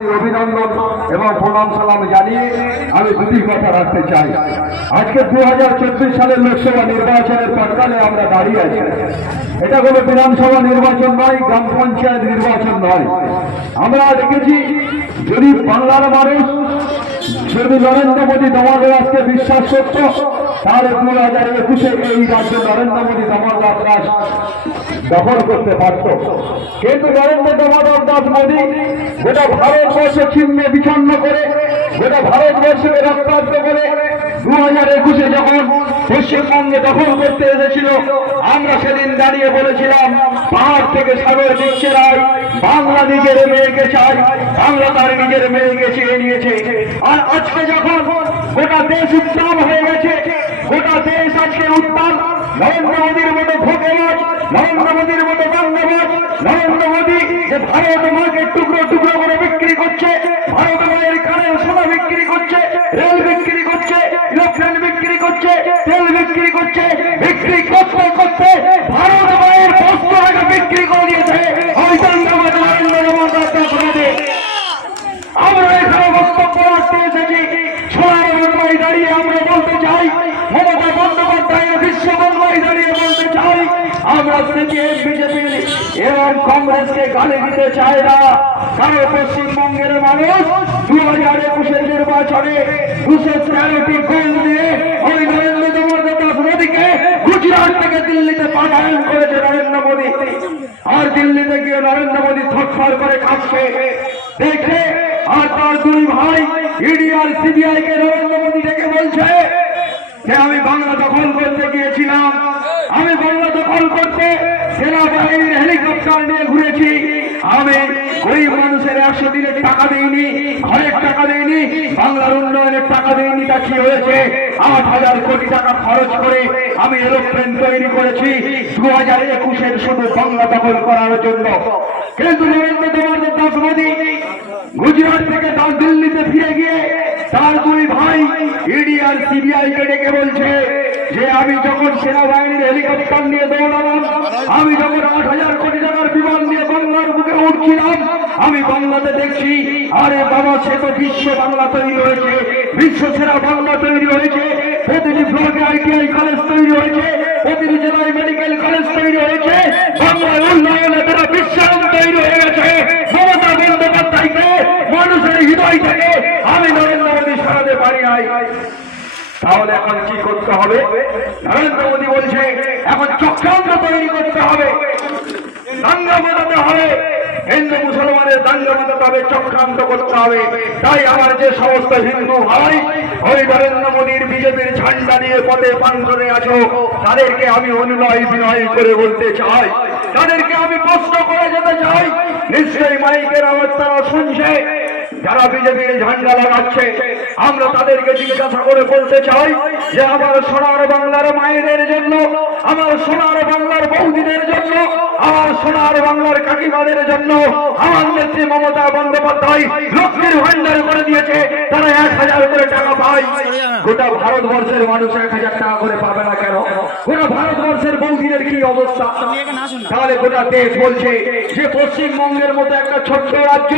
অভিনন্দন এবং প্রণাম সালাম জানিয়ে আমি দুটি কথা রাখতে চাই। আজকে 2024 সালের লোকসভা নির্বাচনের প্রাক্কালে আমরা দাঁড়িয়ে আছি। এটা কোনো বিধানসভা নির্বাচন নয়, গ্রাম পঞ্চায়েত নির্বাচন নয়। আমরা দেখেছি যদি বাংলার মানুষ যদি নরেন্দ্র মোদী দমালরাজকে বিশ্বাস করত তাহলে 2021-এ এই রাজ্য নরেন্দ্র মোদী দমালরাজ দখল করতে পারত। কিন্তু নরেন্দ্র দামোদর দাস মোদী গোটা ভারতবর্ষ ছিন্ন বিচ্ছিন্ন করে গোটা ভারতবর্ষকে রক্তাক্ত করে 2021-এ যখন পশ্চিমবঙ্গে দখল করতে এসেছিল, আমরা সেদিন দাঁড়িয়ে বলেছিলাম পাহাড় থেকে সাগর দিচ্ছে রায়, বাংলা নিজের মেয়েকে চাই, বাংলা তার নিজের মেয়েকে চেয়ে নিয়েছে। আর আজকে যখন গোটা দেশ উত্তাল হয়ে গেছে, গোটা দেশ আজকে উত্তাল, নরেন্দ্র মোদীর মতো ভোগেবাজ, নরেন্দ্র মোদীর মতো বাংলাবাজ, নরেন্দ্র মোদী যে ভারত মাকে টুকরো টুকরো করে বিক্রি করছে, ভারত মায়ের কানের সোনা বিক্রি করছে, রেল বিক্রি করছে, ইলেকট্রনিক বিক্রি করছে, তেল বিক্রি করছে, বিক্রি করতে করতে ভারত মায়ের বস্ত্রটাকে বিক্রি করে দিয়েছে। আমরা এখানে বক্তব্য রাখতে এসেছি, সোনার বাংলায় দাঁড়িয়ে আমরা বলতে চাই, মমতা বন্দ্যোপাধ্যায়ের বিশ্ব বাংলায় দাঁড়িয়ে বলতে চাই, আমরা সিপিএম বিজেপি এবং কংগ্রেসকে গালি দিতে চাই না। কারণ পশ্চিমবঙ্গের মানুষ 2021-এর নির্বাচনে 213টি গোল দিয়ে ওই নরেন্দ্র দামোদর মোদীকে গুজরাট থেকে দিল্লিতে পাঠানো করেছে নরেন্দ্র মোদী। আর দিল্লিতে গিয়ে নরেন্দ্র মোদী থরথর করে কাঁপছে দেখে, আর তার দুই ভাই ইডি আর সিবিআই কে নরেন্দ্র মোদী ডেকে বলছে যে আমি বাংলা দখল করতে গিয়েছিলাম, আমি বাংলা দখল করতে সেনাবাহিনীর হেলিকপ্টার নিয়ে ঘুরেছি, আমি গরিব মানুষের 100 দিনের টাকা দিইনি, ঘরের টাকা দিইনি, বাংলার উন্নয়নের টাকা দিইনি। তা কি হয়েছে? 8,000 কোটি টাকা খরচ করে আমি এরোপ্লেন তৈরি করেছি 2021-এর শুধু বাংলা দখল করার জন্য। কিন্তু নরেন্দ্র দামোদর দাস মোদী গুজরাট থেকে তার দিল্লিতে ফিরে গিয়ে তার দুই ভাই ইডি আর সিবিআই কে ডেকে বলছে যে আমি যখন সেনাবাহিনীর হেলিকপ্টার নিয়ে দৌড়ালাম, আমি যখন 8,000 কোটি টাকার বিমান নিয়ে বাংলার বুকে উঠছিলাম, আমি বাংলাতে দেখছি আরে বাবা সে তো বিশ্ব বাংলা তৈরি হয়েছে, বিশ্ব সেরা বাংলা তৈরি হয়েছে, প্রতিটি ব্লকে ITI কলেজ তৈরি হয়েছে, প্রতিটি জেলায় মেডিকেল কলেজ তৈরি হয়েছে, বাংলার উন্নয়নে তারা বিশ্বায়ন তৈরি হয়ে গেছে। মমতা বন্দ্যোপাধ্যায়কে মানুষের হৃদয় থেকে আমি নরেন্দ্র মোদী সরাতে পারি নাই। তাহলে এখন কি করতে হবে? নরেন্দ্র মোদী বলছে এখন চক্রান্ত তৈরি করতে হবে, দাঙ্গা বাঁধাতে হবে, হিন্দু মুসলমানের দাঙ্গা বাঁধাতে হবে, চক্রান্ত করতে হবে। তাই আমার যে সমস্ত হিন্দু ভাই ওই নরেন্দ্র মোদীর বিজেপির ঝান্ডা নিয়ে পথে প্রান্তরে আছো, তাদেরকে আমি অনুনয় বিনয় করে বলতে চাই, তাদেরকে আমি প্রশ্ন করে যেতে চাই, নিশ্চয়ই মাইকের আওয়াজ তারা শুনছে, যারা বিজেপির ঝান্ডা লাগাচ্ছে, আমরা তাদেরকে জিজ্ঞাসা করে বলতে চাই যে আমার সোনার বাংলার মায়েদের জন্য, আমার সোনার বাংলার বৌদিদের জন্য, আমার সোনার বাংলার কাকিমাদের জন্য আমার নেত্রী মমতা বন্দ্যোপাধ্যায় লক্ষ্মীর ভান্ডার করে দিয়েছে, তারা 1,000 করে টাকা পায়। গোটা ভারতবর্ষের মানুষ 1,000 টাকা করে পাবে না কেন? গোটা ভারতবর্ষের বৌদিদের কি অবস্থা? তাহলে গোটা দেশ বলছে যে পশ্চিমবঙ্গের মতো একটা ছোট্ট রাজ্য,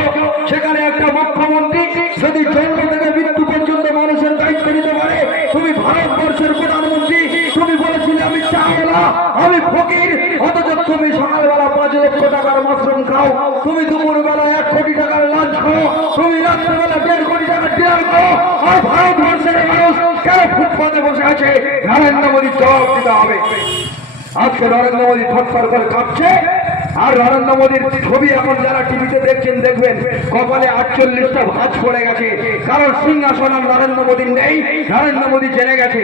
সেখানে একটা মুখ্যমন্ত্রী যদি জন্ম থেকে মৃত্যু পর্যন্ত মানুষের দায়িত্ব নিতে পারে, তুমি ভারতবর্ষের প্রধানমন্ত্রী, তুমি বলেছিলে আমি চাওয়ালা, আমি ফকির, অথচ তুমি সকালবেলা 5 লক্ষ টাকার মাশরুম খাও, তুমি দুপুরবেলা 1 কোটি টাকার লাঞ্চ খাও, তুমি রাত্রেবেলা 1.5 কোটি টাকার ডিনার খাও, আর ভারতবর্ষের মানুষ কেন ফুটপাতে বসে আছে? নরেন্দ্র মোদী জবাব দিতে হবে। আজকে নরেন্দ্র মোদী থরথর করে কাঁপছে, আর নরেন্দ্র মোদীর ছবি এখন যারা টিভিতে দেখছেন দেখবেন কপালে 48টা ভাঁজ পড়ে গেছে, কারণ সিংহাসন আর নরেন্দ্র মোদীর নেই, নরেন্দ্র মোদী জেনে গেছে।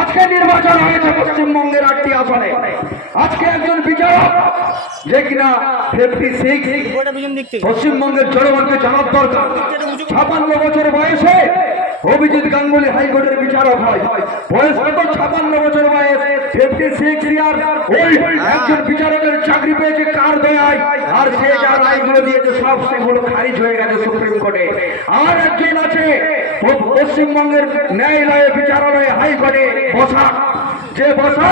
আজকে নির্বাচন হয়েছে পশ্চিমবঙ্গের 8টি আসনে। আজকে একজন বিচারক যে কিনা 56 পশ্চিমবঙ্গের জনগণকে জানার দরকার, 56 বছর বয়সে অভিজিৎ গাঙ্গুলি হাইকোর্টের বিচারক হয়, বয়স কত? 56 বছর বয়স, 56 ইয়ার ওই একজন বিচারকের চাকরি পেয়েছে কার দয়ায়? আর সে যা রায়গুলো দিয়েছে সব সেগুলো খারিজ হয়ে গেছে সুপ্রিম কোর্টে। আর একজন আছে পশ্চিমবঙ্গের ন্যায়ালয়ে বিচারালয়ে হাইকোর্টে বসা, যে বসা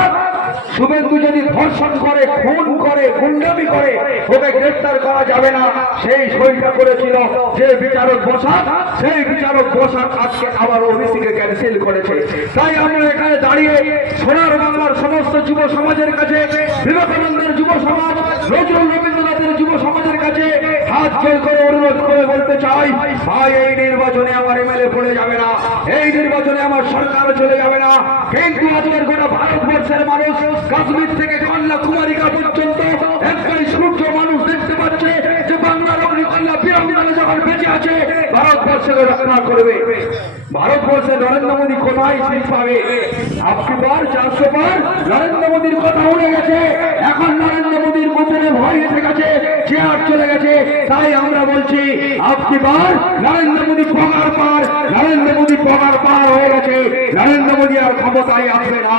শুভেন্দু যদি ধর্ষণ করে, খুন করে, গুন্ডামি করে, ওকে গ্রেফতার করা যাবে না, সেই সইটা করেছিল যে বিচারক বসাক, সেই বিচারক বসাক আজকে আবার ওবিসিকে ক্যান্সেল করেছে। তাই আমরা এখানে দাঁড়িয়ে সোনার বাংলার সমস্ত যুব সমাজের কাছে, বিবেকানন্দের যুব সমাজ, নজরুল রবীন্দ্রনাথের যুব সমাজের কাছে হাত জোর করে অনুরোধ করে বলতে চাই, ভাই এই নির্বাচনে আমার এমএলএ পড়ে যাবে না, এই নির্বাচনে আমার সরকার চলে যাবে না, কিন্তু আজকের গোটা ভারতবর্ষের মানুষ কাশ্মীর থেকে কন্যাকুমারিকা পর্যন্ত একটাই সূর্য মানুষ দেখতে পাচ্ছে যে বাংলার অগ্নিকন্যা বীরাঙ্গনা যখন বেঁচে আছে ভারতবর্ষের রক্ষা করবে। ভারতবর্ষে নরেন্দ্র মোদী কোথায় সিট পাবে? আপনি বার 400 বার নরেন্দ্র মোদীর কথা উড়ে গেছে, এখন নরেন্দ্র মোদীর মতনে ভয় এসে গেছে, চেয়ার চলে গেছে। তাই আমরা বলছি আপনি বার নরেন্দ্র মোদী পগার পার, নরেন্দ্র মোদী পগার পার হয়ে গেছে, নরেন্দ্র মোদী আর ক্ষমতায় আসবে না।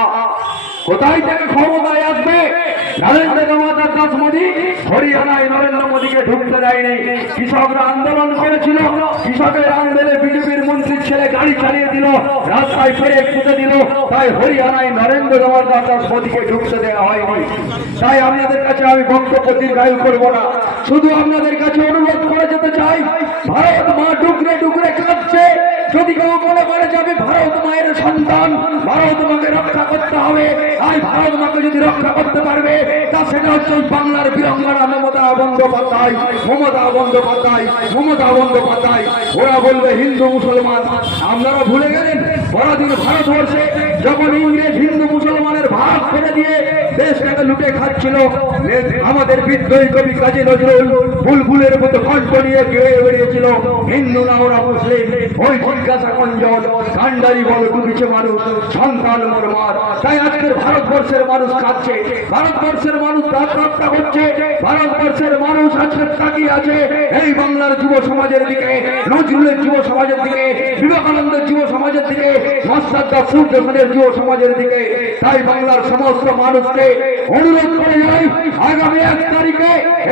কোথায় থেকে ক্ষমতায় আসবে? নরেন্দ্র দাস মোদী হরিয়ানায় নরেন্দ্র মোদীকে ঢুকতে দেয়নি। কৃষকরা আন্দোলন করেছিল, কৃষকের আন্দোলনে বিজেপির মন্ত্রীর ছেলে গাড়ি চালিয়ে দিল, রাস্তায় ফেরে পুঁতে দিল, তাই হরিয়ানায় নরেন্দ্র দাস মোদীকে ঢুকতে দেওয়া হয়নি। তাই আপনাদের কাছে আমি বক্তব্য দীর্ঘায়ু করবো না, শুধু আপনাদের কাছে অনুরোধ করে যেতে চাই, ভারত মা ডুকরে ডুকরে কাঁদছে। যদি কেউ মনে করে যাবে ভারত মায়ের সন্তান, ভারত মাকে রক্ষা করতে হবে, আর ভারত মাকে যদি রক্ষা করতে পারবে তা সেটা হচ্ছে বাংলার বীরাঙ্গনা মমতা বন্দ্যোপাধ্যায়, মমতা বন্দ্যোপাধ্যায়, মমতা বন্দ্যোপাধ্যায়। ওরা বলবে হিন্দু মুসলমান। আপনারা ভুলে গেলেন পরাধীন ভারতবর্ষে যখন ইংরেজ হিন্দু মুসলমানের ভাগ করে দিয়ে দেশটাকে লুটে খাচ্ছিল, আমাদের বিদ্রোহী কবি কাজী নজরুল বুলবুলের মতো কণ্ঠ নিয়ে গেয়ে বেরিয়েছিল, হিন্দু না ওরা মুসলিম, ওই জিজ্ঞাসা কঞ্জন কান্ডারি বলে ডুবিছে মানুষ, সন্তান মোর মার। তাই আজকের ভারতবর্ষের মানুষ কাঁদছে, ভারতবর্ষের মানুষ আত্মহত্যা করছে, ভারতবর্ষের মানুষ আজকে তাকিয়ে আছে এই বাংলার যুব সমাজের দিকে, নজরুলের যুব সমাজের দিকে, বিবেকানন্দের যুব সমাজের দিকে, মাস্টারদা সূর্যসেনের যুব সমাজের দিকে। তাই বাংলার সমস্ত মানুষকে অনুরোধ করে যাই, আগামী 1 তারিখে